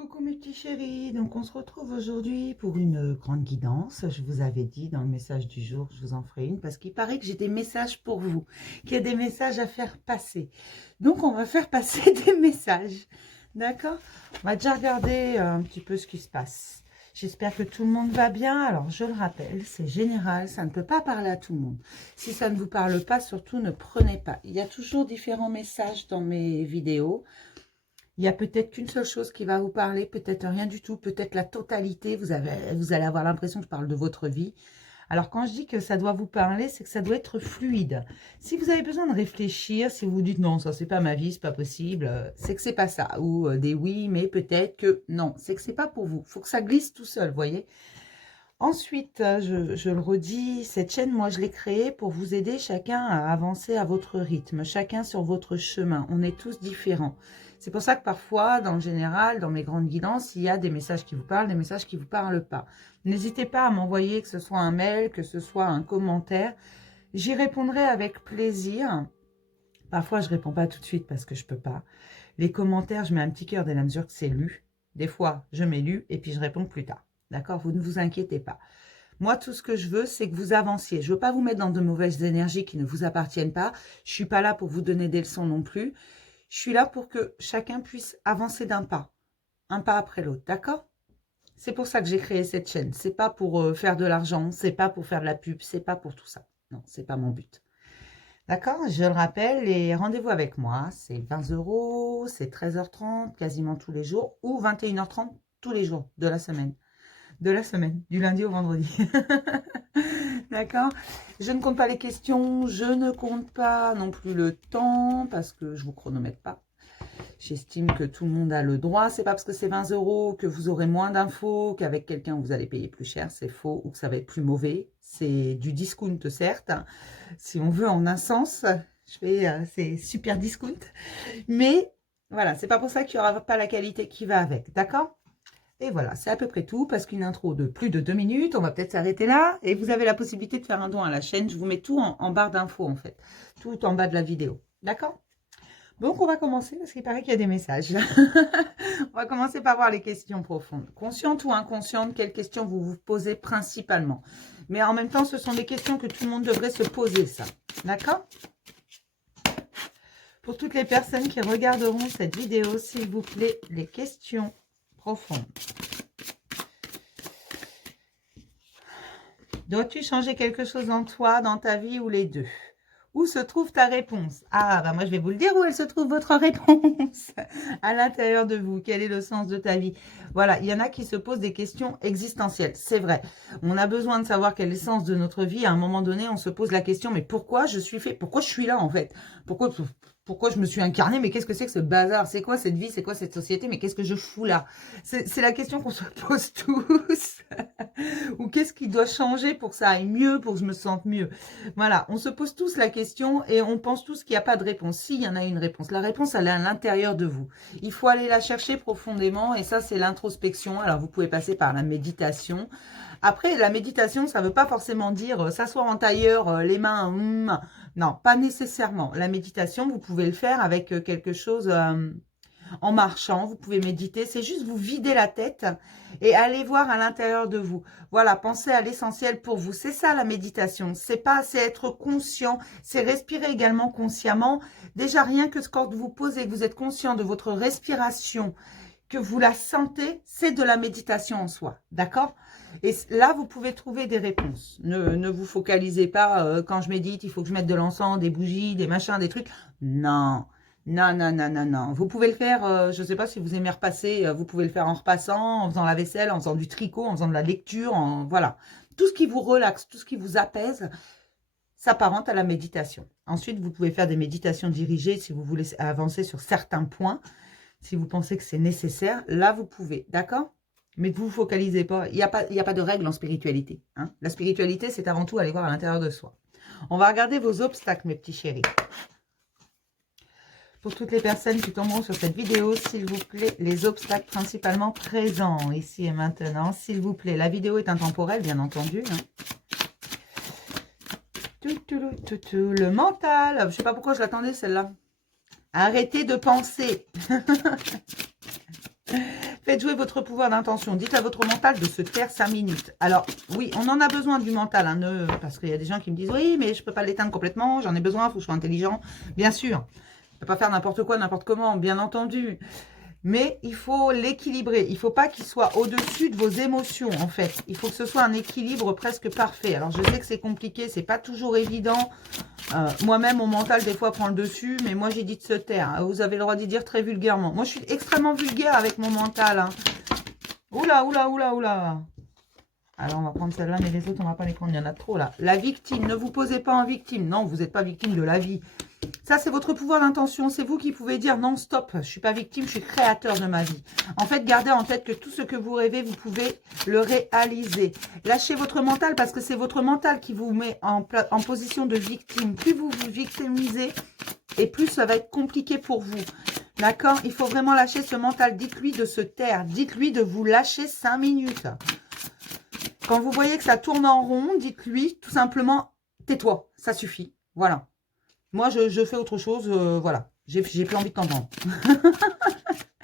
Coucou mes petits chéris, donc on se retrouve aujourd'hui pour une grande guidance. Je vous avais dit dans le message du jour, je vous en ferai une parce qu'il paraît que j'ai des messages pour vous, qu'il y a des messages à faire passer. Donc on va faire passer des messages, d'accord? On va déjà regarder un petit peu ce qui se passe. J'espère que tout le monde va bien. Alors je le rappelle, c'est général, ça ne peut pas parler à tout le monde. Si ça ne vous parle pas, surtout ne prenez pas. Il y a toujours différents messages dans mes vidéos. Il y a peut-être qu'une seule chose qui va vous parler, peut-être rien du tout, peut-être la totalité. Vous allez avoir l'impression que je parle de votre vie. Alors, quand je dis que ça doit vous parler, c'est que ça doit être fluide. Si vous avez besoin de réfléchir, si vous vous dites non, ça c'est pas ma vie, c'est pas possible, c'est que c'est pas ça. Ou des oui, mais peut-être que non, c'est que c'est pas pour vous. Il faut que ça glisse tout seul, vous voyez. Ensuite, je le redis, cette chaîne, moi, je l'ai créée pour vous aider chacun à avancer à votre rythme, chacun sur votre chemin. On est tous différents. C'est pour ça que parfois, dans le général, dans mes grandes guidances, il y a des messages qui vous parlent, des messages qui ne vous parlent pas. N'hésitez pas à m'envoyer, que ce soit un mail, que ce soit un commentaire. J'y répondrai avec plaisir. Parfois, je ne réponds pas tout de suite parce que je ne peux pas. Les commentaires, je mets un petit cœur dès la mesure que c'est lu. Des fois, je mets lu et puis je réponds plus tard. D'accord? Vous ne vous inquiétez pas. Moi, tout ce que je veux, c'est que vous avanciez. Je ne veux pas vous mettre dans de mauvaises énergies qui ne vous appartiennent pas. Je ne suis pas là pour vous donner des leçons non plus. Je suis là pour que chacun puisse avancer d'un pas, un pas après l'autre, d'accord? C'est pour ça que j'ai créé cette chaîne. C'est pas pour faire de l'argent, c'est pas pour faire de la pub, c'est pas pour tout ça. Non, c'est pas mon but. D'accord? Je le rappelle, les rendez-vous avec moi, c'est 20 €, c'est 13h30 quasiment tous les jours ou 21h30 tous les jours de la semaine. Du lundi au vendredi. D'accord? Je ne compte pas les questions, je ne compte pas non plus le temps, parce que je ne vous chronomètre pas. J'estime que tout le monde a le droit. C'est pas parce que c'est 20 € que vous aurez moins d'infos, qu'avec quelqu'un vous allez payer plus cher, c'est faux, ou que ça va être plus mauvais. C'est du discount, certes. Si on veut en un sens, c'est super discount. Mais voilà, c'est pas pour ça qu'il n'y aura pas la qualité qui va avec, d'accord? Et voilà, c'est à peu près tout, parce qu'une intro de plus de 2 minutes, on va peut-être s'arrêter là, et vous avez la possibilité de faire un don à la chaîne. Je vous mets tout en barre d'infos, en fait, tout en bas de la vidéo, d'accord? Donc, on va commencer, parce qu'il paraît qu'il y a des messages. On va commencer par voir les questions profondes. Conscientes ou inconscientes, quelles questions vous vous posez principalement? Mais en même temps, ce sont des questions que tout le monde devrait se poser, ça, d'accord? Pour toutes les personnes qui regarderont cette vidéo, s'il vous plaît, les questions profondes. Dois-tu changer quelque chose en toi, dans ta vie ou les deux? Où se trouve ta réponse? Ah, bah moi je vais vous le dire où elle se trouve votre réponse. À l'intérieur de vous. Quel est le sens de ta vie? Voilà, il y en a qui se posent des questions existentielles. C'est vrai. On a besoin de savoir quel est le sens de notre vie. À un moment donné, on se pose la question, mais pourquoi je suis fait? Pourquoi je suis là en fait? Pourquoi je me suis incarnée? Mais qu'est-ce que c'est que ce bazar? C'est quoi cette vie? C'est quoi cette société? Mais qu'est-ce que je fous là? C'est la question qu'on se pose tous. Ou qu'est-ce qui doit changer pour que ça aille mieux, pour que je me sente mieux? Voilà, on se pose tous la question et on pense tous qu'il n'y a pas de réponse. Si, il y en a une réponse. La réponse, elle est à l'intérieur de vous. Il faut aller la chercher profondément et ça, c'est l'introspection. Alors, vous pouvez passer par la méditation. Après, la méditation, ça ne veut pas forcément dire s'asseoir en tailleur, les mains, non, pas nécessairement. La méditation, vous pouvez le faire avec quelque chose en marchant, vous pouvez méditer. C'est juste vous vider la tête et aller voir à l'intérieur de vous. Voilà, pensez à l'essentiel pour vous. C'est ça la méditation. C'est être conscient, c'est respirer également consciemment. Déjà, rien que quand vous posez, que vous êtes conscient de votre respiration, que vous la sentez, c'est de la méditation en soi. D'accord? Et là, vous pouvez trouver des réponses. Ne vous focalisez pas, quand je médite, il faut que je mette de l'encens, des bougies, des machins, des trucs. Non. Non, non, non, non, non. Vous pouvez le faire, je ne sais pas si vous aimez repasser, vous pouvez le faire en repassant, en faisant la vaisselle, en faisant du tricot, en faisant de la lecture, voilà. Tout ce qui vous relaxe, tout ce qui vous apaise, s'apparente à la méditation. Ensuite, vous pouvez faire des méditations dirigées si vous voulez avancer sur certains points. Si vous pensez que c'est nécessaire, là, vous pouvez, d'accord? Mais ne vous focalisez pas. Il n'y a pas de règle en spiritualité. Hein. La spiritualité, c'est avant tout aller voir à l'intérieur de soi. On va regarder vos obstacles, mes petits chéris. Pour toutes les personnes qui tomberont sur cette vidéo, s'il vous plaît, les obstacles principalement présents ici et maintenant, s'il vous plaît. La vidéo est intemporelle, bien entendu. Hein. Le mental. Je ne sais pas pourquoi je l'attendais, celle-là. Arrêtez de penser. Faites jouer votre pouvoir d'intention. Dites à votre mental de se taire 5 minutes. Alors, oui, on en a besoin du mental, hein, parce qu'il y a des gens qui me disent, oui, mais je ne peux pas l'éteindre complètement, j'en ai besoin, il faut que je sois intelligent. Bien sûr, on ne peut pas faire n'importe quoi, n'importe comment, bien entendu. Mais il faut l'équilibrer. Il ne faut pas qu'il soit au-dessus de vos émotions, en fait. Il faut que ce soit un équilibre presque parfait. Alors, je sais que c'est compliqué, c'est pas toujours évident. Moi-même, mon mental, des fois, prend le dessus. Mais moi, j'ai dit de se taire. Vous avez le droit d'y dire très vulgairement. Moi, je suis extrêmement vulgaire avec mon mental. Hein. Oula, oula, oula, oula. Alors, on va prendre celle-là, mais les autres, on ne va pas les prendre. Il y en a trop, là. La victime. Ne vous posez pas en victime. Non, vous n'êtes pas victime de la vie. Ça, c'est votre pouvoir d'intention. C'est vous qui pouvez dire non, stop, je ne suis pas victime, je suis créateur de ma vie. En fait, gardez en tête que tout ce que vous rêvez, vous pouvez le réaliser. Lâchez votre mental parce que c'est votre mental qui vous met en position de victime. Plus vous vous victimisez et plus ça va être compliqué pour vous. D'accord? Il faut vraiment lâcher ce mental. Dites-lui de se taire. Dites-lui de vous lâcher 5 minutes. Quand vous voyez que ça tourne en rond, dites-lui tout simplement, tais-toi, ça suffit. Voilà. Moi, je fais autre chose, voilà. J'ai plus envie de t'entendre.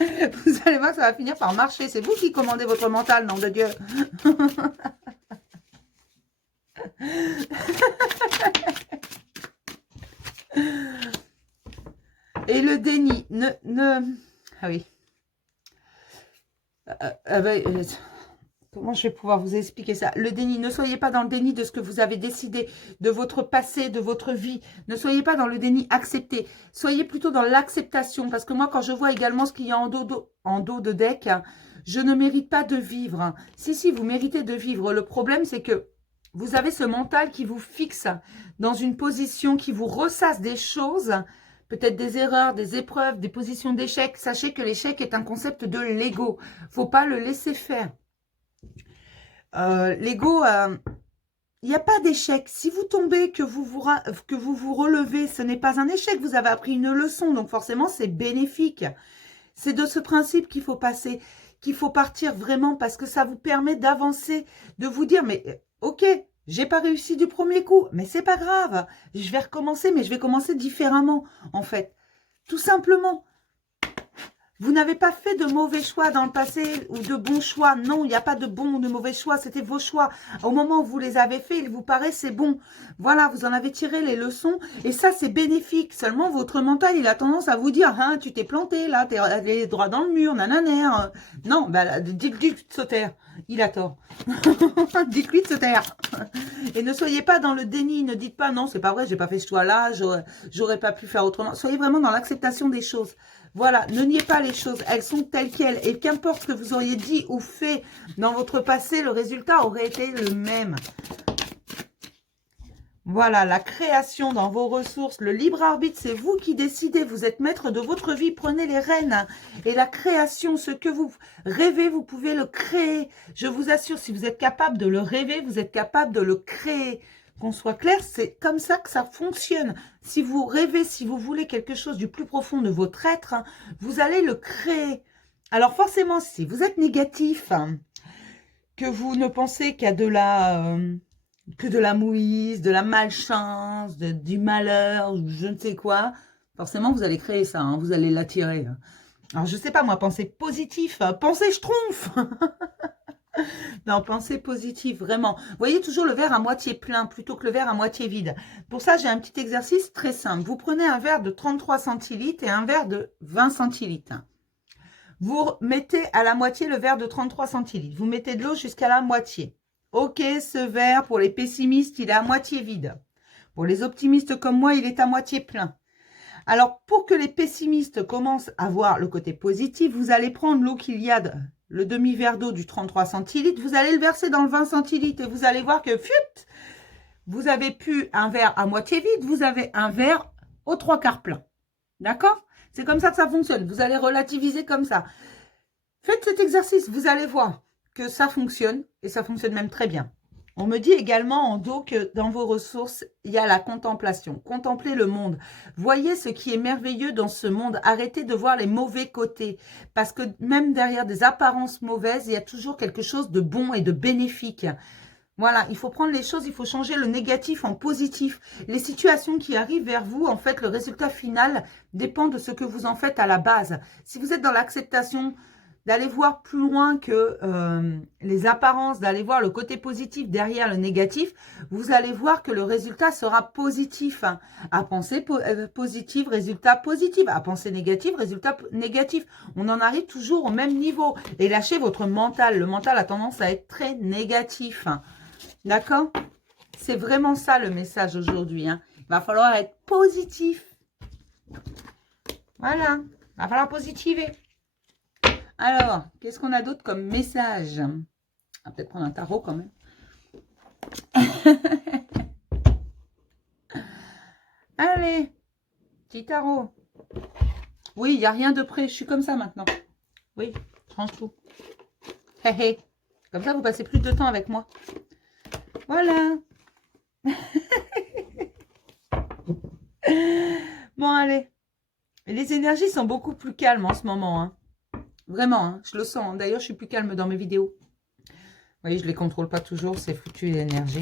Vous allez voir que ça va finir par marcher. C'est vous qui commandez votre mental, nom de Dieu. Et le déni. Ah oui. Comment je vais pouvoir vous expliquer ça? Le déni, ne soyez pas dans le déni de ce que vous avez décidé, de votre passé, de votre vie. Ne soyez pas dans le déni, acceptez. Soyez plutôt dans l'acceptation. Parce que moi, quand je vois également ce qu'il y a en dos de deck, je ne mérite pas de vivre. Si, vous méritez de vivre. Le problème, c'est que vous avez ce mental qui vous fixe dans une position, qui vous ressasse des choses, peut-être des erreurs, des épreuves, des positions d'échec. Sachez que l'échec est un concept de l'ego. Il ne faut pas le laisser faire. L'ego, il n'y a pas d'échec. Si vous tombez, que vous vous relevez, ce n'est pas un échec. Vous avez appris une leçon, donc forcément, c'est bénéfique. C'est de ce principe qu'il faut passer, qu'il faut partir vraiment parce que ça vous permet d'avancer, de vous dire, mais ok, j'ai pas réussi du premier coup, mais c'est pas grave. Je vais recommencer, mais je vais commencer différemment, en fait. Tout simplement. Vous n'avez pas fait de mauvais choix dans le passé ou de bons choix. Non, il n'y a pas de bons ou de mauvais choix. C'était vos choix. Au moment où vous les avez faits, il vous paraissait bon. Voilà, vous en avez tiré les leçons. Et ça, c'est bénéfique. Seulement, votre mental, il a tendance à vous dire, hein, tu t'es planté là, t'es allé droit dans le mur, nananer. Non, bah, dites-lui de se taire. Il a tort. Dites-lui de se taire. Et ne soyez pas dans le déni. Ne dites pas, non, c'est pas vrai, j'ai pas fait ce choix-là, j'aurais pas pu faire autrement. Soyez vraiment dans l'acceptation des choses. Voilà, ne niez pas les choses, elles sont telles quelles. Et qu'importe ce que vous auriez dit ou fait dans votre passé, le résultat aurait été le même. Voilà, la création dans vos ressources, le libre arbitre, c'est vous qui décidez. Vous êtes maître de votre vie, prenez les rênes. Et la création, ce que vous rêvez, vous pouvez le créer. Je vous assure, si vous êtes capable de le rêver, vous êtes capable de le créer. Qu'on soit clair, c'est comme ça que ça fonctionne. Si vous rêvez, si vous voulez quelque chose du plus profond de votre être, vous allez le créer. Alors forcément, si vous êtes négatif, que vous ne pensez qu'à que de la mouise, de la malchance, du malheur, je ne sais quoi, forcément vous allez créer ça, vous allez l'attirer. Alors je ne sais pas moi, pensez positif, pensez schtroumpf. Non, pensez positif, vraiment. Vous voyez toujours le verre à moitié plein plutôt que le verre à moitié vide. Pour ça, j'ai un petit exercice très simple. Vous prenez un verre de 33 centilitres et un verre de 20 centilitres. Vous mettez à la moitié le verre de 33 centilitres. Vous mettez de l'eau jusqu'à la moitié. Ok, ce verre, pour les pessimistes, il est à moitié vide. Pour les optimistes comme moi, il est à moitié plein. Alors, pour que les pessimistes commencent à voir le côté positif, vous allez prendre l'eau qu'il y a le demi-verre d'eau du 33 centilitres, vous allez le verser dans le 20 centilitres et vous allez voir que, vous avez plus un verre à moitié vide, vous avez un verre aux 3/4 plein. D'accord? C'est comme ça que ça fonctionne. Vous allez relativiser comme ça. Faites cet exercice, vous allez voir que ça fonctionne et ça fonctionne même très bien. On me dit également en dos que dans vos ressources, il y a la contemplation. Contemplez le monde. Voyez ce qui est merveilleux dans ce monde. Arrêtez de voir les mauvais côtés. Parce que même derrière des apparences mauvaises, il y a toujours quelque chose de bon et de bénéfique. Voilà, il faut prendre les choses, il faut changer le négatif en positif. Les situations qui arrivent vers vous, en fait, le résultat final dépend de ce que vous en faites à la base. Si vous êtes dans l'acceptation d'aller voir plus loin que les apparences, d'aller voir le côté positif derrière le négatif, vous allez voir que le résultat sera positif. Hein. À penser positif, résultat positif. À penser négatif, résultat négatif. On en arrive toujours au même niveau. Et lâchez votre mental. Le mental a tendance à être très négatif. Hein. D'accord? C'est vraiment ça le message aujourd'hui. Hein. Il va falloir être positif. Voilà. Il va falloir positiver. Alors, qu'est-ce qu'on a d'autre comme message? On va peut-être prendre un tarot quand même. Allez, petit tarot. Oui, il n'y a rien de prêt. Je suis comme ça maintenant. Oui, je range tout. Hé hé. Comme ça, vous passez plus de temps avec moi. Voilà. Bon, allez. Les énergies sont beaucoup plus calmes en ce moment. Hein. Vraiment, hein, je le sens. D'ailleurs, je suis plus calme dans mes vidéos. Vous voyez, je ne les contrôle pas toujours. C'est foutu l'énergie.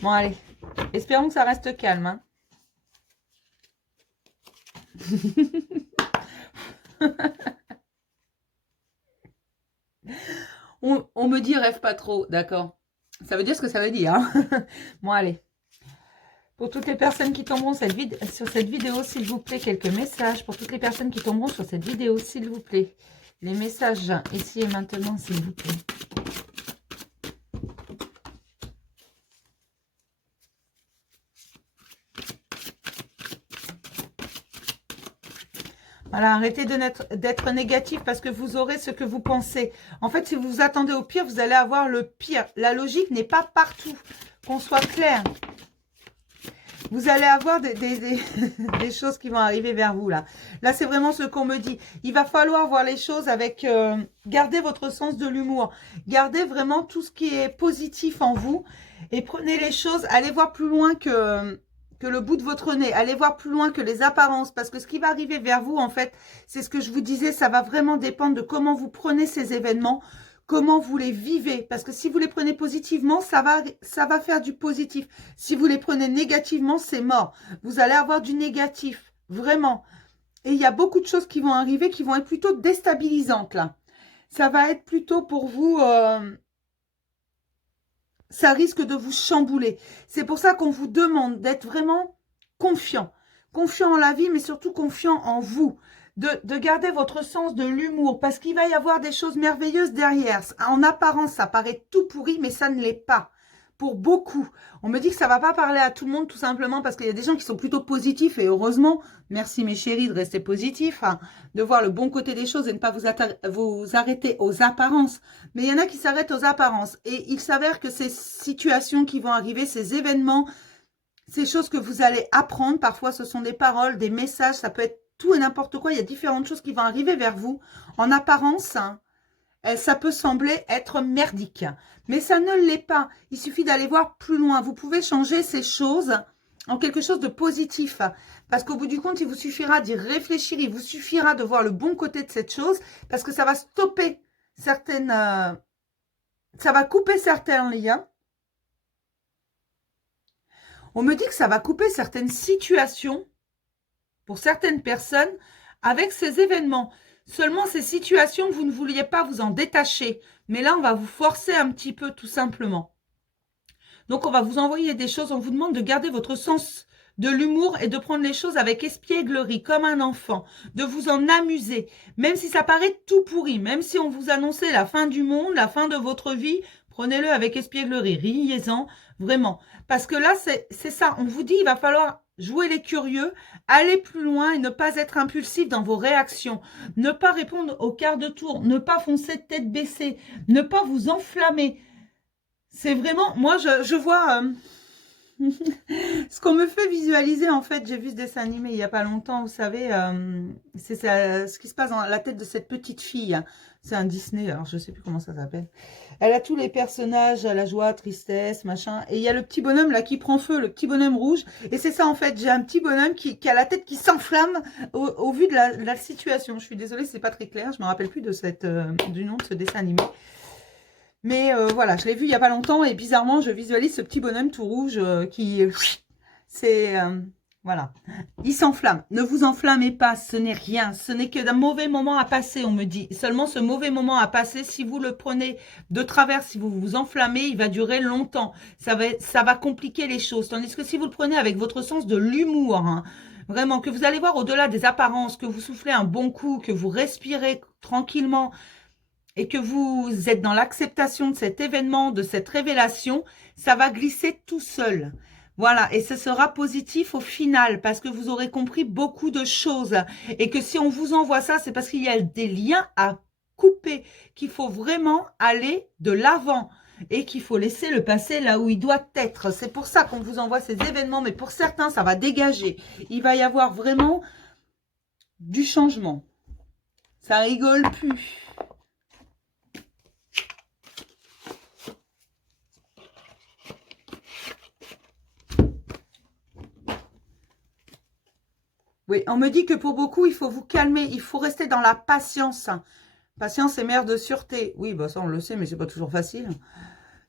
Bon, allez. Espérons que ça reste calme. Hein. on me dit rêve pas trop. D'accord. Ça veut dire ce que ça veut dire. Hein. Bon, allez. Pour toutes les personnes qui tomberont sur cette vidéo, s'il vous plaît, quelques messages. Pour toutes les personnes qui tomberont sur cette vidéo, s'il vous plaît. Les messages ici et maintenant, s'il vous plaît. Voilà, arrêtez d'être négatif parce que vous aurez ce que vous pensez. En fait, si vous vous attendez au pire, vous allez avoir le pire. La logique n'est pas partout, qu'on soit clair. Vous allez avoir des choses qui vont arriver vers vous, là. Là, c'est vraiment ce qu'on me dit. Il va falloir voir les choses avec... gardez votre sens de l'humour. Gardez vraiment tout ce qui est positif en vous. Et prenez les choses, allez voir plus loin que le bout de votre nez. Allez voir plus loin que les apparences. Parce que ce qui va arriver vers vous, en fait, c'est ce que je vous disais, ça va vraiment dépendre de comment vous prenez ces événements. Comment vous les vivez. Parce que si vous les prenez positivement, ça va faire du positif. Si vous les prenez négativement, c'est mort. Vous allez avoir du négatif. Vraiment. Et il y a beaucoup de choses qui vont arriver qui vont être plutôt déstabilisantes, là. Ça va être plutôt pour vous... ça risque de vous chambouler. C'est pour ça qu'on vous demande d'être vraiment confiant. Confiant en la vie, mais surtout confiant en vous. De garder votre sens de l'humour, parce qu'il va y avoir des choses merveilleuses derrière. En apparence, ça paraît tout pourri, mais ça ne l'est pas. Pour beaucoup. On me dit que ça ne va pas parler à tout le monde, tout simplement, parce qu'il y a des gens qui sont plutôt positifs, et heureusement, merci mes chéris de rester positifs, hein, de voir le bon côté des choses et ne pas vous arrêter aux apparences. Mais il y en a qui s'arrêtent aux apparences, et il s'avère que ces situations qui vont arriver, ces événements, ces choses que vous allez apprendre, parfois ce sont des paroles, des messages, ça peut être tout et n'importe quoi, il y a différentes choses qui vont arriver vers vous. En apparence, hein, ça peut sembler être merdique, mais ça ne l'est pas. Il suffit d'aller voir plus loin. Vous pouvez changer ces choses en quelque chose de positif, parce qu'au bout du compte, il vous suffira d'y réfléchir, il vous suffira de voir le bon côté de cette chose, parce que ça va stopper certaines... ça va couper certains liens. On me dit que ça va couper certaines situations pour certaines personnes avec ces événements. Seulement, ces situations, vous ne vouliez pas vous en détacher. Mais là, on va vous forcer un petit peu, tout simplement. Donc, on va vous envoyer des choses. On vous demande de garder votre sens de l'humour et de prendre les choses avec espièglerie, comme un enfant. De vous en amuser. Même si ça paraît tout pourri. Même si on vous annonçait la fin du monde, la fin de votre vie, prenez-le avec espièglerie. Riez-en, vraiment. Parce que là, c'est ça. On vous dit, il va falloir... jouer les curieux, aller plus loin et ne pas être impulsif dans vos réactions. Ne pas répondre au quart de tour, ne pas foncer tête baissée, ne pas vous enflammer. C'est vraiment, moi je vois ce qu'on me fait visualiser en fait. J'ai vu ce dessin animé il n'y a pas longtemps, vous savez, c'est ce qui se passe dans la tête de cette petite fille. C'est un Disney, alors je ne sais plus comment ça s'appelle. Elle a tous les personnages, la joie, tristesse, machin. Et il y a le petit bonhomme là qui prend feu, le petit bonhomme rouge. Et c'est ça en fait, j'ai un petit bonhomme qui a la tête qui s'enflamme au vu de la situation. Je suis désolée, c'est pas très clair. Je me rappelle plus de du nom de ce dessin animé. Mais voilà, je l'ai vu il n'y a pas longtemps. Et bizarrement, je visualise ce petit bonhomme tout rouge qui... c'est Voilà. Il s'enflamme. Ne vous enflammez pas, ce n'est rien. Ce n'est que d'un mauvais moment à passer, on me dit. Seulement, ce mauvais moment à passer, si vous le prenez de travers, si vous vous enflammez, il va durer longtemps. Ça va compliquer les choses. Tandis que si vous le prenez avec votre sens de l'humour, hein, vraiment, que vous allez voir au-delà des apparences, que vous soufflez un bon coup, que vous respirez tranquillement et que vous êtes dans l'acceptation de cet événement, de cette révélation, ça va glisser tout seul. Voilà, et ce sera positif au final parce que vous aurez compris beaucoup de choses et que si on vous envoie ça, c'est parce qu'il y a des liens à couper, qu'il faut vraiment aller de l'avant et qu'il faut laisser le passé là où il doit être. C'est pour ça qu'on vous envoie ces événements, mais pour certains, ça va dégager. Il va y avoir vraiment du changement. Ça rigole plus. Oui, on me dit que pour beaucoup, il faut vous calmer, il faut rester dans la patience. Patience est mère de sûreté. Oui, bah ça on le sait, mais c'est pas toujours facile.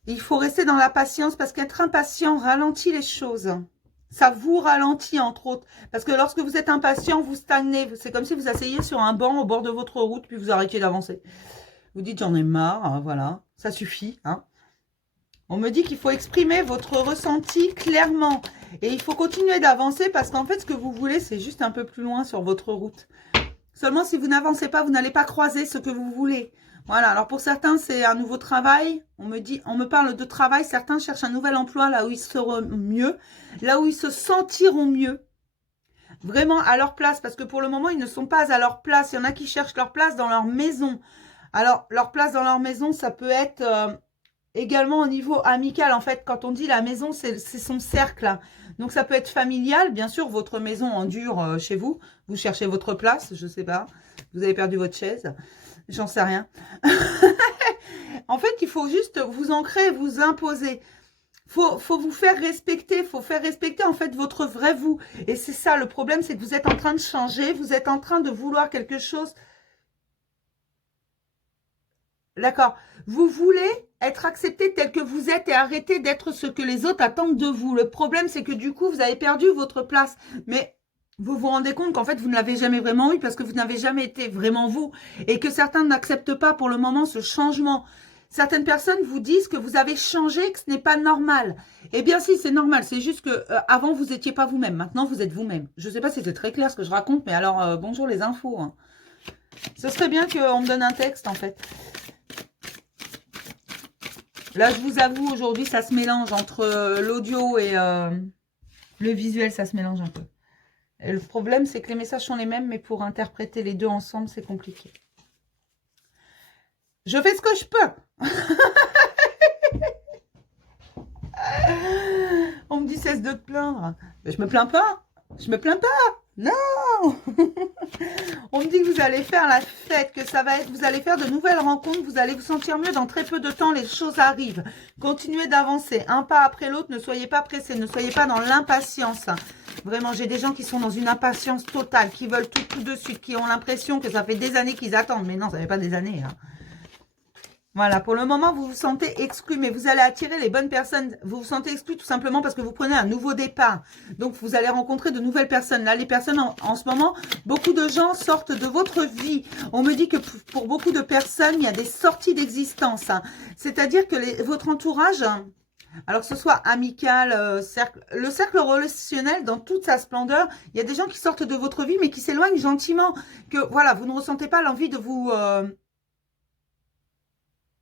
Il faut rester dans la patience parce qu'être impatient ralentit les choses. Ça vous ralentit entre autres. Parce que lorsque vous êtes impatient, vous stagnez. C'est comme si vous asseyez sur un banc au bord de votre route, puis vous arrêtiez d'avancer. Vous dites j'en ai marre, hein, voilà, ça suffit, hein. On me dit qu'il faut exprimer votre ressenti clairement. Et il faut continuer d'avancer parce qu'en fait, ce que vous voulez, c'est juste un peu plus loin sur votre route. Seulement, si vous n'avancez pas, vous n'allez pas croiser ce que vous voulez. Voilà, alors pour certains, c'est un nouveau travail. On me parle de travail. Certains cherchent un nouvel emploi là où ils seront mieux, là où ils se sentiront mieux. Vraiment à leur place, parce que pour le moment, ils ne sont pas à leur place. Il y en a qui cherchent leur place dans leur maison. Alors, leur place dans leur maison, ça peut être... également au niveau amical, en fait, quand on dit la maison, c'est son cercle. Donc, ça peut être familial. Bien sûr, votre maison en dure chez vous. Vous cherchez votre place, je sais pas. Vous avez perdu votre chaise. J'en sais rien. En fait, il faut juste vous ancrer, vous imposer. Faut vous faire respecter. Faut faire respecter, en fait, votre vrai vous. Et c'est ça, le problème, c'est que vous êtes en train de changer. Vous êtes en train de vouloir quelque chose. D'accord. Vous voulez être accepté tel que vous êtes et arrêter d'être ce que les autres attendent de vous. Le problème, c'est que du coup, vous avez perdu votre place. Mais vous vous rendez compte qu'en fait, vous ne l'avez jamais vraiment eu parce que vous n'avez jamais été vraiment vous. Et que certains n'acceptent pas pour le moment ce changement. Certaines personnes vous disent que vous avez changé, que ce n'est pas normal. Eh bien si, c'est normal. C'est juste que avant, vous n'étiez pas vous-même. Maintenant, vous êtes vous-même. Je ne sais pas si c'est très clair ce que je raconte, mais alors, bonjour les infos, hein. Ce serait bien qu'on me donne un texte, en fait. Là, je vous avoue, aujourd'hui, ça se mélange entre l'audio et le visuel, ça se mélange un peu. Et le problème, c'est que les messages sont les mêmes, mais pour interpréter les deux ensemble, c'est compliqué. Je fais ce que je peux. On me dit, cesse de te plaindre. Mais je me plains pas. Je me plains pas. Non. On me dit que vous allez faire la fête, que ça va être, vous allez faire de nouvelles rencontres, vous allez vous sentir mieux dans très peu de temps, les choses arrivent. Continuez d'avancer, un pas après l'autre, ne soyez pas pressés, ne soyez pas dans l'impatience. Vraiment, j'ai des gens qui sont dans une impatience totale, qui veulent tout de suite, qui ont l'impression que ça fait des années qu'ils attendent. Mais non, ça fait pas des années, hein. Voilà, pour le moment, vous vous sentez exclu, mais vous allez attirer les bonnes personnes. Vous vous sentez exclu tout simplement parce que vous prenez un nouveau départ. Donc, vous allez rencontrer de nouvelles personnes. Là, les personnes, en ce moment, beaucoup de gens sortent de votre vie. On me dit que pour beaucoup de personnes, il y a des sorties d'existence, hein. C'est-à-dire que votre entourage, alors que ce soit amical, le cercle relationnel dans toute sa splendeur, il y a des gens qui sortent de votre vie, mais qui s'éloignent gentiment. Que voilà, vous ne ressentez pas l'envie de vous...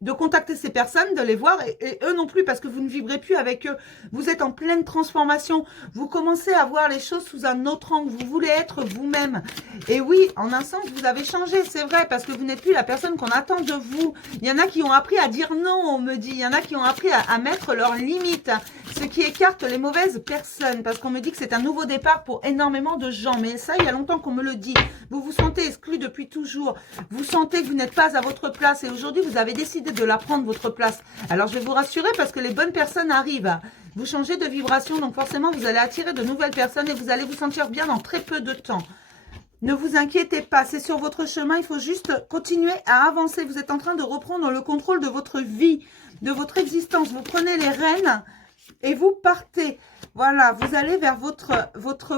de contacter ces personnes, de les voir, et eux non plus, parce que vous ne vibrez plus avec eux. Vous êtes en pleine transformation. Vous commencez à voir les choses sous un autre angle. Vous voulez être vous-même. Et oui, en un sens, vous avez changé, c'est vrai, parce que vous n'êtes plus la personne qu'on attend de vous. Il y en a qui ont appris à dire non, on me dit. Il y en a qui ont appris à mettre leurs limites, ce qui écarte les mauvaises personnes, parce qu'on me dit que c'est un nouveau départ pour énormément de gens. Mais ça, il y a longtemps qu'on me le dit. Vous vous sentez exclu depuis toujours. Vous sentez que vous n'êtes pas à votre place. Et aujourd'hui, vous avez décidé de la prendre, votre place. Alors, je vais vous rassurer parce que les bonnes personnes arrivent. Vous changez de vibration, donc forcément, vous allez attirer de nouvelles personnes et vous allez vous sentir bien dans très peu de temps. Ne vous inquiétez pas, c'est sur votre chemin. Il faut juste continuer à avancer. Vous êtes en train de reprendre le contrôle de votre vie, de votre existence. Vous prenez les rênes et vous partez. Voilà, vous allez vers votre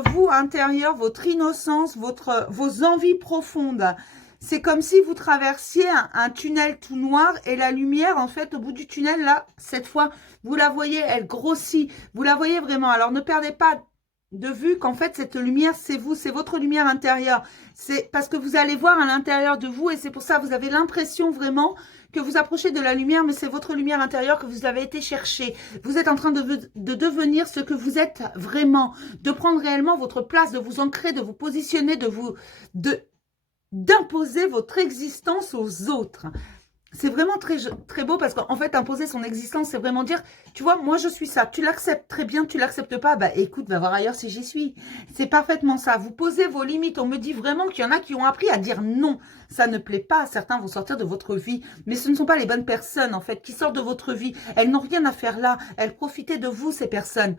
vous intérieur, votre innocence, vos envies profondes. C'est comme si vous traversiez un tunnel tout noir et la lumière, en fait, au bout du tunnel, là, cette fois, vous la voyez, elle grossit. Vous la voyez vraiment. Alors, ne perdez pas de vue qu'en fait, cette lumière, c'est vous, c'est votre lumière intérieure. C'est parce que vous allez voir à l'intérieur de vous et c'est pour ça que vous avez l'impression vraiment que vous approchez de la lumière, mais c'est votre lumière intérieure que vous avez été chercher. Vous êtes en train de devenir ce que vous êtes vraiment, de prendre réellement votre place, de vous ancrer, de vous positionner, d'imposer votre existence aux autres. C'est vraiment très, très beau parce qu'en fait, imposer son existence, c'est vraiment dire, tu vois, moi je suis ça, tu l'acceptes très bien, tu l'acceptes pas, bah écoute, va voir ailleurs si j'y suis. C'est parfaitement ça, vous posez vos limites, on me dit vraiment qu'il y en a qui ont appris à dire non, ça ne plaît pas, certains vont sortir de votre vie, mais ce ne sont pas les bonnes personnes en fait qui sortent de votre vie, elles n'ont rien à faire là, elles profitaient de vous ces personnes.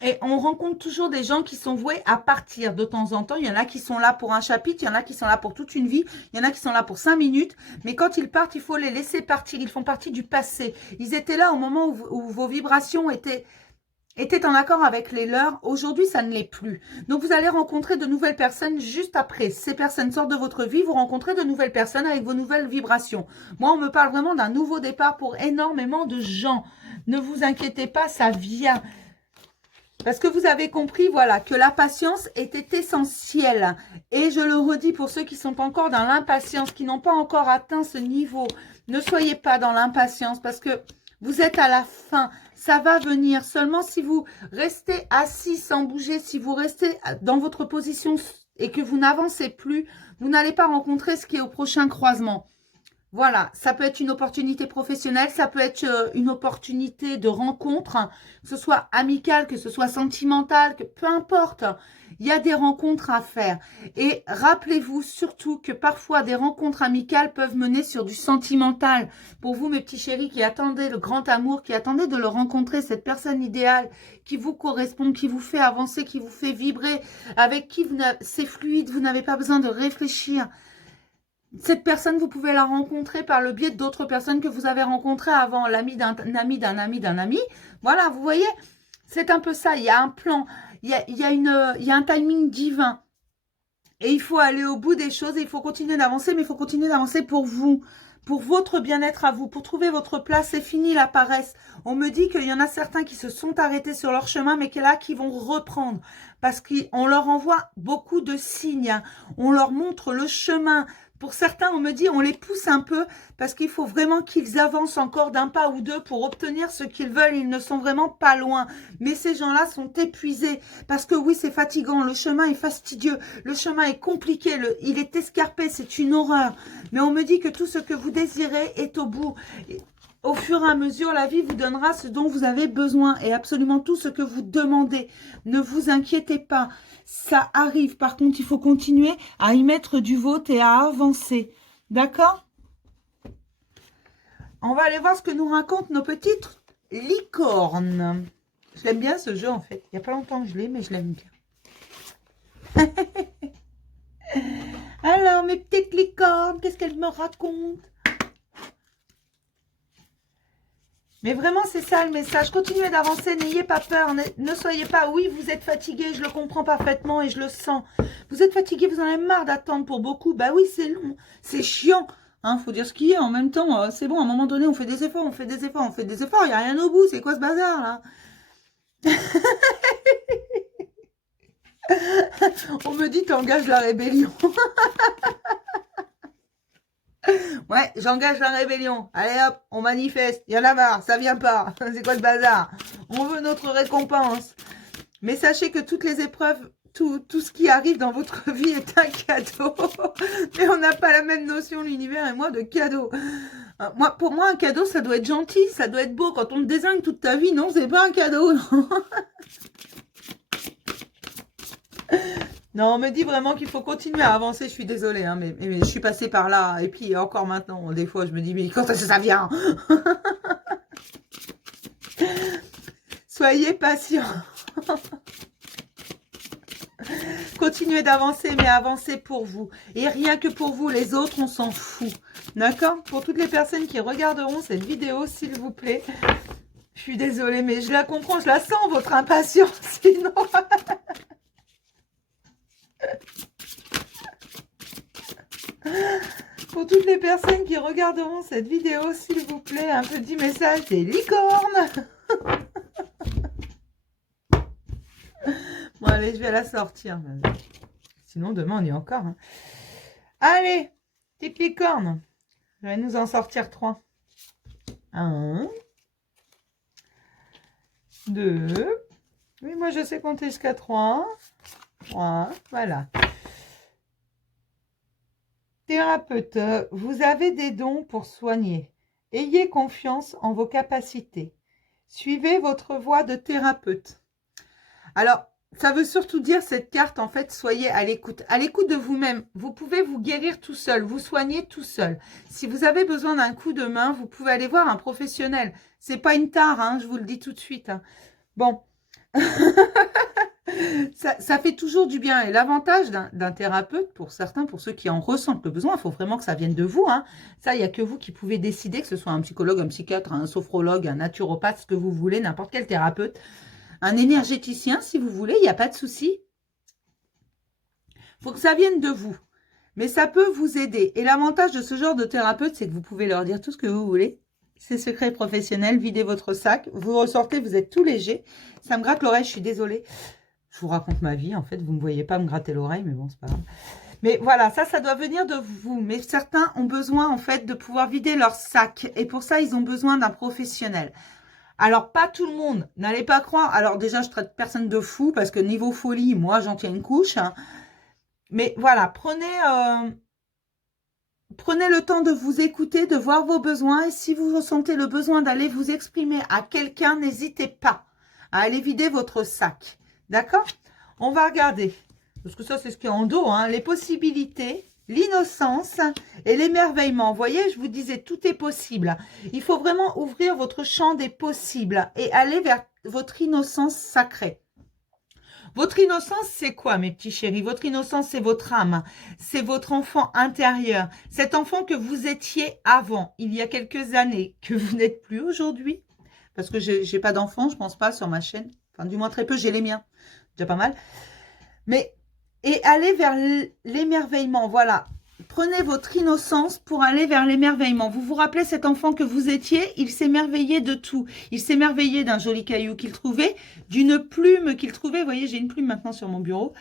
Et on rencontre toujours des gens qui sont voués à partir de temps en temps. Il y en a qui sont là pour un chapitre, il y en a qui sont là pour toute une vie, il y en a qui sont là pour 5 minutes. Mais quand ils partent, il faut les laisser partir. Ils font partie du passé. Ils étaient là au moment où vos vibrations étaient en accord avec les leurs. Aujourd'hui, ça ne l'est plus. Donc, vous allez rencontrer de nouvelles personnes juste après. Ces personnes sortent de votre vie, vous rencontrez de nouvelles personnes avec vos nouvelles vibrations. Moi, on me parle vraiment d'un nouveau départ pour énormément de gens. Ne vous inquiétez pas, ça vient. Parce que vous avez compris, voilà, que la patience était essentielle. Et je le redis pour ceux qui sont encore dans l'impatience, qui n'ont pas encore atteint ce niveau. Ne soyez pas dans l'impatience parce que vous êtes à la fin. Ça va venir. Seulement si vous restez assis sans bouger, si vous restez dans votre position et que vous n'avancez plus, vous n'allez pas rencontrer ce qui est au prochain croisement. Voilà, ça peut être une opportunité professionnelle, ça peut être une opportunité de rencontre, que ce soit amicale, que ce soit sentimentale, que peu importe. Il y a des rencontres à faire. Et rappelez-vous surtout que parfois des rencontres amicales peuvent mener sur du sentimental. Pour vous, mes petits chéris qui attendez le grand amour, qui attendez de le rencontrer, cette personne idéale qui vous correspond, qui vous fait avancer, qui vous fait vibrer, avec qui c'est fluide, vous n'avez pas besoin de réfléchir. Cette personne, vous pouvez la rencontrer par le biais d'autres personnes que vous avez rencontrées avant, l'ami d'un ami, d'un ami, d'un ami. Voilà, vous voyez, c'est un peu ça. Il y a un plan, il y a un timing divin. Et il faut aller au bout des choses et il faut continuer d'avancer, mais il faut continuer d'avancer pour vous, pour votre bien-être à vous, pour trouver votre place. C'est fini la paresse. On me dit qu'il y en a certains qui se sont arrêtés sur leur chemin, mais qui vont reprendre. Parce qu'on leur envoie beaucoup de signes. On leur montre le chemin. Pour certains, on me dit, on les pousse un peu parce qu'il faut vraiment qu'ils avancent encore d'un pas ou deux pour obtenir ce qu'ils veulent. Ils ne sont vraiment pas loin. Mais ces gens-là sont épuisés parce que oui, c'est fatigant. Le chemin est fastidieux. Le chemin est compliqué. Il est escarpé. C'est une horreur. Mais on me dit que tout ce que vous désirez est au bout. Au fur et à mesure, la vie vous donnera ce dont vous avez besoin et absolument tout ce que vous demandez. Ne vous inquiétez pas. Ça arrive. Par contre, il faut continuer à y mettre du vôtre et à avancer. D'accord? On va aller voir ce que nous racontent nos petites licornes. Je l'aime bien ce jeu en fait. Il n'y a pas longtemps que je l'ai, mais je l'aime bien. Alors, mes petites licornes, qu'est-ce qu'elles me racontent? Mais vraiment, c'est ça le message. Continuez d'avancer, n'ayez pas peur. Ne soyez pas, oui, vous êtes fatigué, je le comprends parfaitement et je le sens. Vous êtes fatigué, vous en avez marre d'attendre pour beaucoup. Bah oui, c'est long, c'est chiant. Hein, faut dire ce qu'il y a. En même temps, c'est bon, à un moment donné, on fait des efforts, on fait des efforts, on fait des efforts. Il n'y a rien au bout. C'est quoi ce bazar, là? On me dit, t'engages la rébellion. Ouais, j'engage la rébellion. Allez hop, on manifeste. Il y en a marre, ça vient pas. C'est quoi le bazar? On veut notre récompense. Mais sachez que toutes les épreuves, tout ce qui arrive dans votre vie est un cadeau. Mais on n'a pas la même notion, l'univers et moi, de cadeau. Pour moi, un cadeau, ça doit être gentil, ça doit être beau. Quand on te désigne toute ta vie, non, c'est pas un cadeau. Non. Non, on me dit vraiment qu'il faut continuer à avancer. Je suis désolée, hein, mais je suis passée par là. Et puis, encore maintenant, des fois, je me dis, mais quand est-ce que ça vient? Soyez patients. Continuez d'avancer, mais avancez pour vous. Et rien que pour vous, les autres, on s'en fout. D'accord? Pour toutes les personnes qui regarderont cette vidéo, s'il vous plaît, Je suis désolée, mais je la comprends, je la sens, votre impatience, sinon... Pour toutes les personnes qui regarderont cette vidéo, s'il vous plaît, un petit message des licornes. Bon, allez, je vais la sortir. Sinon, demain, on y est encore. Hein. Allez, petite licorne. Je vais nous en sortir 3. 1, 2. Oui, moi, je sais compter jusqu'à 3. 3, voilà. Thérapeute, vous avez des dons pour soigner. Ayez confiance en vos capacités. Suivez votre voie de thérapeute. Alors, ça veut surtout dire cette carte, en fait, soyez à l'écoute de vous-même. Vous pouvez vous guérir tout seul, vous soigner tout seul. Si vous avez besoin d'un coup de main, vous pouvez aller voir un professionnel. C'est pas une tare, hein, je vous le dis tout de suite. Hein. Bon. Ça fait toujours du bien. Et l'avantage d'un thérapeute, pour certains, pour ceux qui en ressentent le besoin, il faut vraiment que ça vienne de vous. Hein. Ça, il n'y a que vous qui pouvez décider, que ce soit un psychologue, un psychiatre, un sophrologue, un naturopathe, ce que vous voulez, n'importe quel thérapeute. Un énergéticien, si vous voulez, il n'y a pas de souci. Il faut que ça vienne de vous. Mais ça peut vous aider. Et l'avantage de ce genre de thérapeute, c'est que vous pouvez leur dire tout ce que vous voulez. C'est secret professionnel, videz votre sac. Vous ressortez, vous êtes tout léger. Ça me gratte l'oreille, je suis désolée. Je vous raconte ma vie, en fait. Vous ne me voyez pas me gratter l'oreille, mais bon, c'est pas grave. Mais voilà, ça doit venir de vous. Mais certains ont besoin, en fait, de pouvoir vider leur sac. Et pour ça, ils ont besoin d'un professionnel. Alors, pas tout le monde. N'allez pas croire. Alors, déjà, je traite personne de fou parce que niveau folie, moi, j'en tiens une couche. Hein. Mais voilà, prenez le temps de vous écouter, de voir vos besoins. Et si vous ressentez le besoin d'aller vous exprimer à quelqu'un, n'hésitez pas à aller vider votre sac. D'accord? On va regarder. Parce que ça, c'est ce qui est en dos. Hein, les possibilités, l'innocence et l'émerveillement. Vous voyez, je vous disais, tout est possible. Il faut vraiment ouvrir votre champ des possibles et aller vers votre innocence sacrée. Votre innocence, c'est quoi, mes petits chéris? Votre innocence, c'est votre âme. C'est votre enfant intérieur. Cet enfant que vous étiez avant, il y a quelques années, que vous n'êtes plus aujourd'hui. Parce que je n'ai pas d'enfant, je pense pas, sur ma chaîne. Enfin, du moins très peu, j'ai les miens. Déjà pas mal. Mais, et aller vers l'émerveillement, voilà. Prenez votre innocence pour aller vers l'émerveillement. Vous vous rappelez cet enfant que vous étiez? Il s'émerveillait de tout. Il s'émerveillait d'un joli caillou qu'il trouvait, d'une plume qu'il trouvait. Vous voyez, j'ai une plume maintenant sur mon bureau.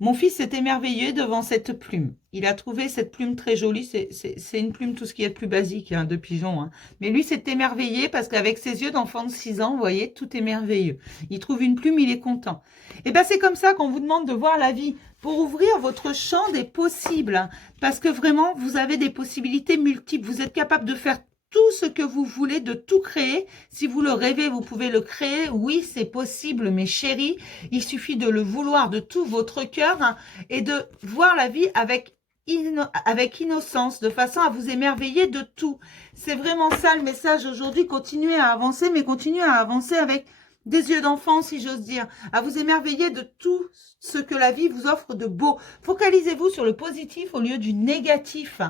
Mon fils s'est émerveillé devant cette plume. Il a trouvé cette plume très jolie. C'est une plume, tout ce qui est de plus basique, hein, de pigeon. Hein. Mais lui s'est émerveillé parce qu'avec ses yeux d'enfant de 6 ans, vous voyez, tout est merveilleux. Il trouve une plume, il est content. Et bien, c'est comme ça qu'on vous demande de voir la vie, pour ouvrir votre champ des possibles. Hein, parce que vraiment, vous avez des possibilités multiples. Vous êtes capable de faire tout ce que vous voulez, de tout créer. Si vous le rêvez, vous pouvez le créer. Oui, c'est possible, mes chéris. Il suffit de le vouloir de tout votre cœur hein, et de voir la vie avec innocence, de façon à vous émerveiller de tout. C'est vraiment ça le message aujourd'hui. Continuez à avancer, mais continuez à avancer avec des yeux d'enfant, si j'ose dire, à vous émerveiller de tout ce que la vie vous offre de beau. Focalisez-vous sur le positif au lieu du négatif.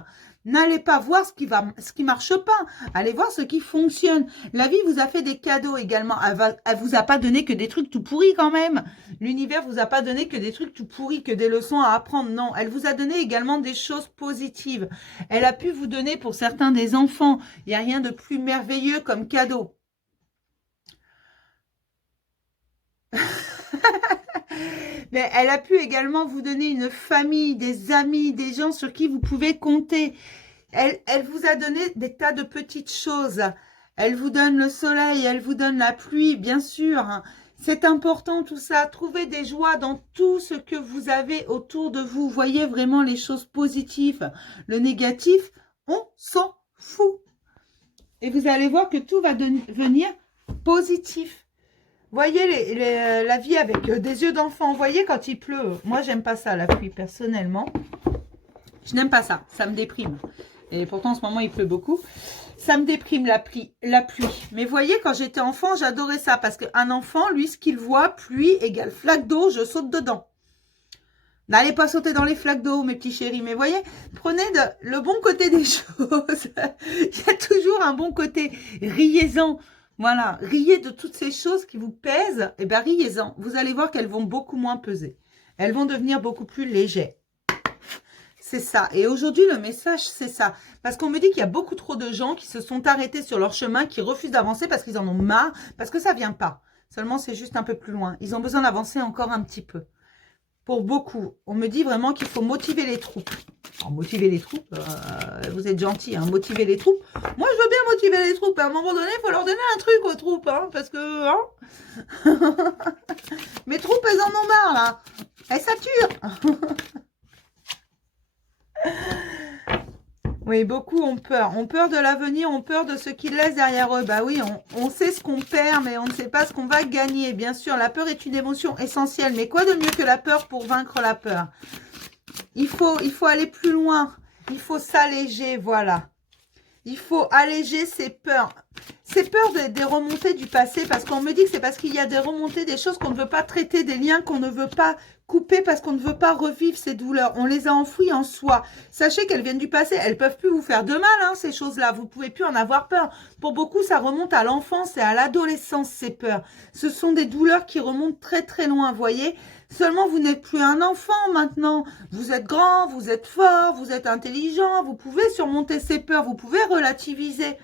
N'allez pas voir ce qui marche pas. Allez voir ce qui fonctionne. La vie vous a fait des cadeaux également. Elle vous a pas donné que des trucs tout pourris quand même. L'univers vous a pas donné que des trucs tout pourris, que des leçons à apprendre. Non, elle vous a donné également des choses positives. Elle a pu vous donner pour certains des enfants. Il n'y a rien de plus merveilleux comme cadeau. Mais elle a pu également vous donner une famille, des amis, des gens sur qui vous pouvez compter. Elle vous a donné des tas de petites choses. Elle vous donne le soleil, elle vous donne la pluie, bien sûr. C'est important tout ça. Trouvez des joies dans tout ce que vous avez autour de vous. Voyez vraiment les choses positives. Le négatif, on s'en fout. Et vous allez voir que tout va devenir positif. Voyez la vie avec des yeux d'enfant. Voyez quand il pleut. Moi, j'aime pas ça, la pluie, personnellement. Je n'aime pas ça. Ça me déprime. Et pourtant, en ce moment, il pleut beaucoup. Ça me déprime, la pluie. Mais voyez, quand j'étais enfant, j'adorais ça. Parce qu'un enfant, lui, ce qu'il voit, pluie égale flaque d'eau, je saute dedans. N'allez pas sauter dans les flaques d'eau, mes petits chéris. Mais voyez, prenez le bon côté des choses. Il y a toujours un bon côté. Riez-en. Voilà, riez de toutes ces choses qui vous pèsent, et bien riez-en. Vous allez voir qu'elles vont beaucoup moins peser. Elles vont devenir beaucoup plus légères. C'est ça. Et aujourd'hui, le message, c'est ça. Parce qu'on me dit qu'il y a beaucoup trop de gens qui se sont arrêtés sur leur chemin, qui refusent d'avancer parce qu'ils en ont marre, parce que ça vient pas. Seulement, c'est juste un peu plus loin. Ils ont besoin d'avancer encore un petit peu. Pour beaucoup, on me dit vraiment qu'il faut motiver les troupes. Alors, motiver les troupes, vous êtes gentils, hein, motiver les troupes. Moi, je veux bien motiver les troupes. À un moment donné, il faut leur donner un truc aux troupes, hein, parce que... Hein mes troupes, elles en ont marre, là. Elles saturent. Oui, beaucoup ont peur. Ont peur de l'avenir, ont peur de ce qu'ils laissent derrière eux. Bah oui, on sait ce qu'on perd, mais on ne sait pas ce qu'on va gagner. Bien sûr, la peur est une émotion essentielle. Mais quoi de mieux que la peur pour vaincre la peur? Il faut aller plus loin. Il faut s'alléger, voilà. Il faut alléger ses peurs. Ces peurs des remontées du passé, parce qu'on me dit que c'est parce qu'il y a des remontées, des choses qu'on ne veut pas traiter, des liens qu'on ne veut pas couper parce qu'on ne veut pas revivre ces douleurs. On les a enfouies en soi. Sachez qu'elles viennent du passé. Elles ne peuvent plus vous faire de mal, hein, ces choses-là. Vous ne pouvez plus en avoir peur. Pour beaucoup, ça remonte à l'enfance et à l'adolescence, ces peurs. Ce sont des douleurs qui remontent très, très loin, vous voyez. Seulement, vous n'êtes plus un enfant maintenant. Vous êtes grand, vous êtes fort, vous êtes intelligent. Vous pouvez surmonter ces peurs. Vous pouvez relativiser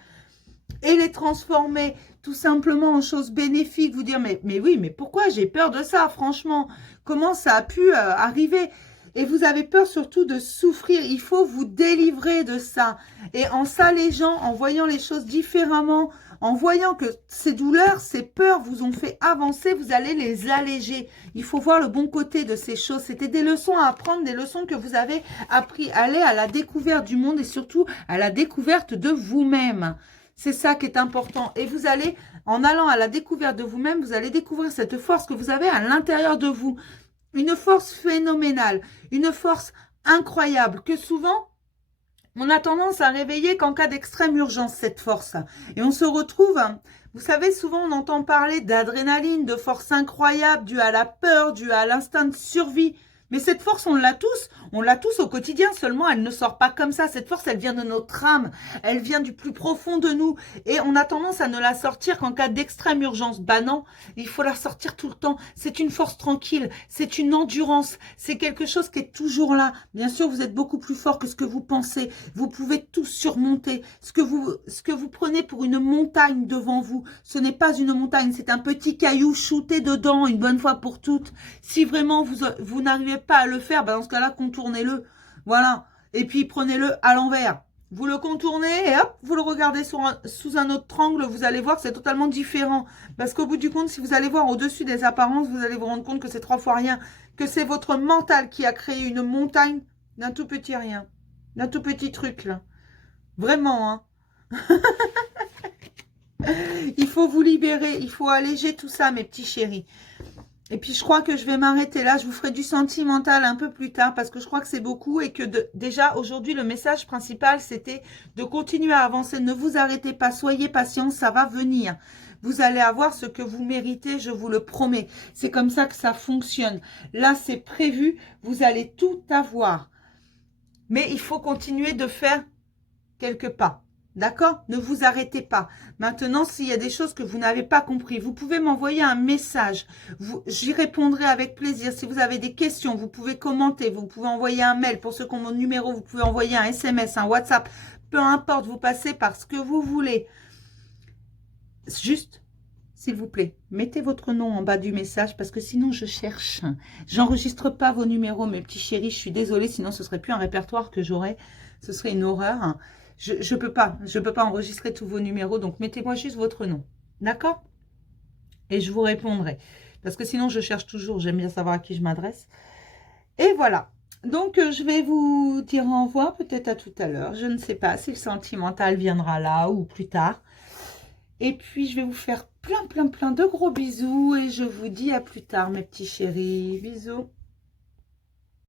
et les transformer tout simplement en choses bénéfiques. Vous dire, mais oui, mais pourquoi j'ai peur de ça, franchement? Comment ça a pu arriver? Et vous avez peur surtout de souffrir. Il faut vous délivrer de ça. Et en s'allégeant, en voyant les choses différemment, en voyant que ces douleurs, ces peurs vous ont fait avancer, vous allez les alléger. Il faut voir le bon côté de ces choses. C'était des leçons à apprendre, des leçons que vous avez appris. Allez à la découverte du monde et surtout à la découverte de vous-même. C'est ça qui est important. Et vous allez, en allant à la découverte de vous-même, vous allez découvrir cette force que vous avez à l'intérieur de vous. Une force phénoménale, une force incroyable que souvent, on a tendance à réveiller qu'en cas d'extrême urgence, cette force. Et on se retrouve, vous savez, souvent on entend parler d'adrénaline, de force incroyable due à la peur, due à l'instinct de survie. Mais cette force, on l'a tous au quotidien, seulement elle ne sort pas comme ça. Cette force, elle vient de notre âme, elle vient du plus profond de nous. Et on a tendance à ne la sortir qu'en cas d'extrême urgence. Bah non, il faut la sortir tout le temps. C'est une force tranquille, c'est une endurance, c'est quelque chose qui est toujours là. Bien sûr, vous êtes beaucoup plus fort que ce que vous pensez. Vous pouvez tout surmonter. Ce que vous prenez pour une montagne devant vous, ce n'est pas une montagne, c'est un petit caillou shooté dedans une bonne fois pour toutes. Si vraiment vous n'arrivez pas à le faire, ben dans ce cas-là, contournez-le. Voilà. Et puis, prenez-le à l'envers. Vous le contournez et hop, vous le regardez sous un autre angle. Vous allez voir que c'est totalement différent. Parce qu'au bout du compte, si vous allez voir au-dessus des apparences, vous allez vous rendre compte que c'est 3 fois rien. Que c'est votre mental qui a créé une montagne d'un tout petit rien. D'un tout petit truc, là. Vraiment, hein. Il faut vous libérer. Il faut alléger tout ça, mes petits chéris. Et puis, je crois que je vais m'arrêter là. Je vous ferai du sentimental un peu plus tard parce que je crois que c'est beaucoup et que déjà, aujourd'hui, le message principal, c'était de continuer à avancer. Ne vous arrêtez pas. Soyez patient, ça va venir. Vous allez avoir ce que vous méritez, je vous le promets. C'est comme ça que ça fonctionne. Là, c'est prévu. Vous allez tout avoir. Mais il faut continuer de faire quelques pas. D'accord? Ne vous arrêtez pas. Maintenant, s'il y a des choses que vous n'avez pas compris, vous pouvez m'envoyer un message. J'y répondrai avec plaisir. Si vous avez des questions, vous pouvez commenter. Vous pouvez envoyer un mail. Pour ceux qui ont mon numéro, vous pouvez envoyer un SMS, un WhatsApp. Peu importe, vous passez par ce que vous voulez. Juste, s'il vous plaît, mettez votre nom en bas du message parce que sinon, je cherche. J'enregistre pas vos numéros, mes petits chéris. Je suis désolée, sinon ce serait plus un répertoire que j'aurais. Ce serait une horreur. Je peux pas enregistrer tous vos numéros, donc mettez-moi juste votre nom, d'accord? Et je vous répondrai, parce que sinon je cherche toujours, j'aime bien savoir à qui je m'adresse. Et voilà, donc je vais vous dire au revoir, peut-être à tout à l'heure, je ne sais pas si le sentimental viendra là ou plus tard. Et puis je vais vous faire plein de gros bisous et je vous dis à plus tard mes petits chéris, bisous.